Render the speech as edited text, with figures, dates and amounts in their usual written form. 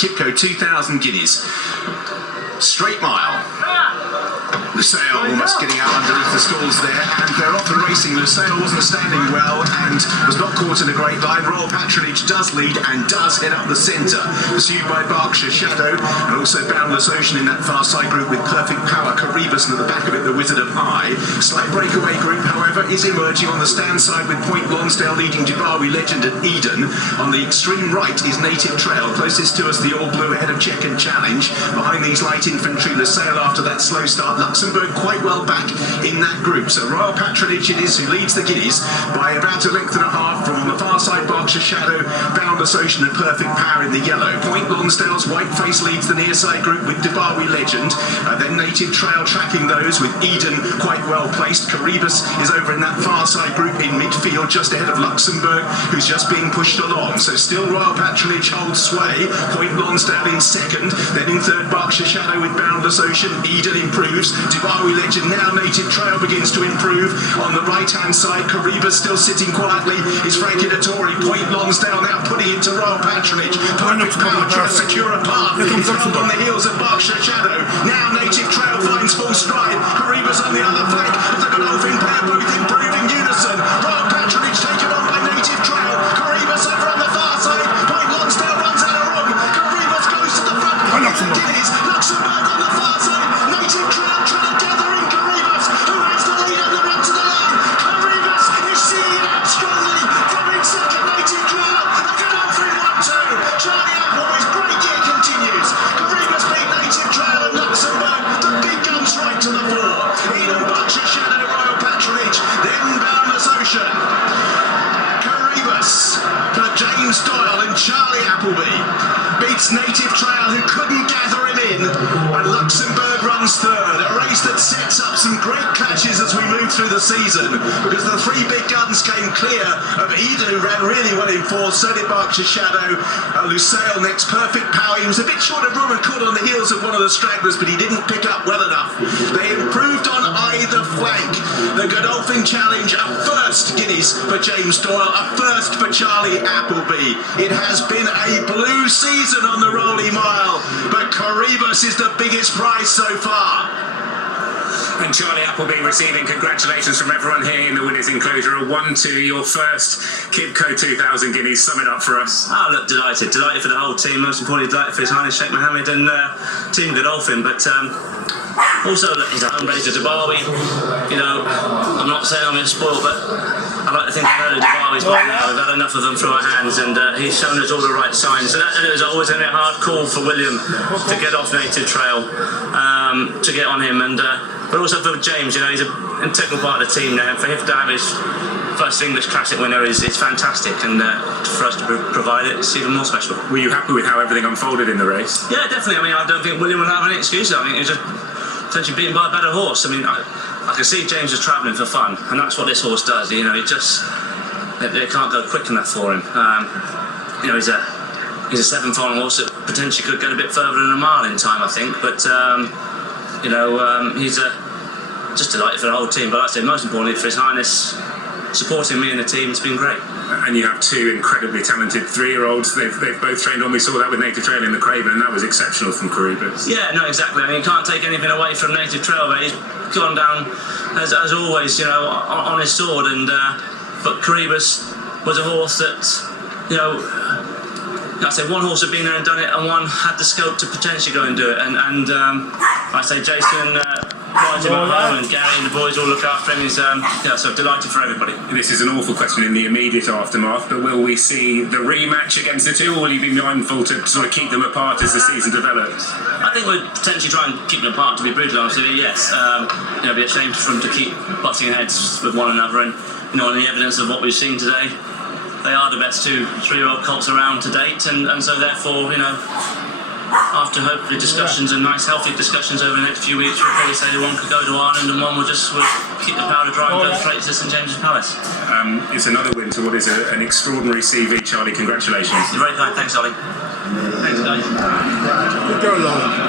Qipco 2,000 guineas. Straight mile. Lusail almost getting out underneath the stalls there, and they're off and racing. Lusail wasn't standing well and was not caught in a great line. Royal Patronage does lead and does head up the centre, pursued by Berkshire Shadow and also Boundless Ocean in that far side group with Perfect Power, Coroebus, and at the back of it the Wizard of High. Slight breakaway group, however, is emerging on the stand side with Point Lonsdale leading Dubawi Legend at Eden. On the extreme right is Native Trail, closest to us the All Blue ahead of Check and Challenge. Behind these light infantry, Lusail after that slow start. Luxembourg quite well back in that group. So Royal Patronage it is who leads the Guineas by about a length and a half. From on the far side, Berkshire Shadow, Boundless Ocean and Perfect Power in the yellow. Point Lonsdale's white face leads the near side group with Dubawi Legend. Then Native Trail tracking those with Eden quite well placed. Coroebus is over in that far side group in midfield just ahead of Luxembourg, who's just being pushed along. So still Royal Patronage holds sway. Point Lonsdale in second. Then in third, Berkshire Shadow with Boundless Ocean. Eden improves. Dubawi Legend now. Native Trail begins to improve. On the right hand side, Coroebus still sitting quietly is Frankie Dettori. Point Lonsdale now putting it to Royal Patronage. Perfect Power trying to secure a path. It's on the heels of Berkshire Shadow. Now Native Trail finds full stride. Coroebus on the other flank of the Godolphin pair, both improving unison. Royal Patronage taken on by Native Trail. Coroebus over on the far side. Point Lonsdale runs out of room. Coroebus goes to the front. Guineas. Luxembourg on the far side. Native Trail trying to gather in Coroebus, who has the lead on the run to the line. Coroebus is seeing it out strongly. Coming second, Native Trail. A Godolphin 1-2. Charlie Appleby's great year continues. Coroebus beat Native Trail and Luxembourg. The big guns right to the fore. Eden, Berkshire Shadow, Royal Patronage, then Boundless Ocean. Coroebus for James Doyle and Charlie Appleby beats Native Trail, who couldn't gather him in, and Luxembourg runs third. A race that sets up some great clashes as we move through the season, because the three big guns came clear of Eden, who ran really well in fourth. So did Berkshire Shadow. Lusail next, Perfect Power. He was a bit short of room and caught on the heels of one of the stragglers, but he didn't pick up well enough. They improved on either flank. The Godolphin Challenge, a first Guineas for James Doyle, a first for Charlie Appleby. It has been a blue season on the Rolly Mile, but Coroebus is the biggest prize so far. And Charlie Appleby receiving congratulations from everyone here in the winners' enclosure. A 1-2, your first Qipco 2,000 guineas. Sum it up for us. Oh, look, delighted for the whole team. Most importantly, delighted for His Highness Sheikh Mohammed and Team Godolphin. But also, look, he's a home race to Dubawi. You know, I'm not saying I'm spoiled, but I like to think I know the Dubawi's by now. We've had enough of them through our hands, and he's shown us all the right signs. And it was always going to be a hard call for William to get off Native Trail, to get on him, and but also for James. You know, he's an integral part of the team now, and for him to have his first English Classic winner is fantastic, and for us to provide it, it's even more special. Were you happy with how everything unfolded in the race? Yeah, definitely. I mean, I don't think William will have any excuses. I think he was just potentially beaten by a better horse. I mean, I can see James was travelling for fun, and that's what this horse does. You know, it just they can't go quick enough for him. You know, he's a seven-furlong horse that potentially could get a bit further than a mile in time, I think. But you know, he's just delighted for the whole team. But like I say, most importantly for His Highness supporting me and the team, it's been great. And you have two incredibly talented 3-year-olds. They've both trained on. We saw that with Native Trail in the Craven, and that was exceptional from Coroebus. Yeah, no, exactly. I mean, you can't take anything away from Native Trail, but he's gone down as always, you know, on his sword. And but Coroebus was a horse that, you know, like I say, one horse had been there and done it, and one had the scope to potentially go and do it. And like I say, Jason rides him at home, and Gary and the boys all look after him. He's yeah, so delighted for everybody. This is an awful question in the immediate aftermath, but will we see the rematch against the two, or will you be mindful to sort of keep them apart as the season develops? I think we'd potentially try and keep them apart, to be brutally honest with you, yes. You know, it'd be a shame for them to keep butting heads with one another, and you know, on the evidence of what we've seen today, they are the best 2-3-year-old colts around to date, and so therefore, you know, after hopefully discussions and nice healthy discussions over the next few weeks, we'll probably say that one could go to Ireland and one will keep the powder dry and go straight to St James's Palace. It's another win to what is an extraordinary CV, Charlie. Congratulations. You're very kind. Thanks, Ollie. Thanks, guys. Go along.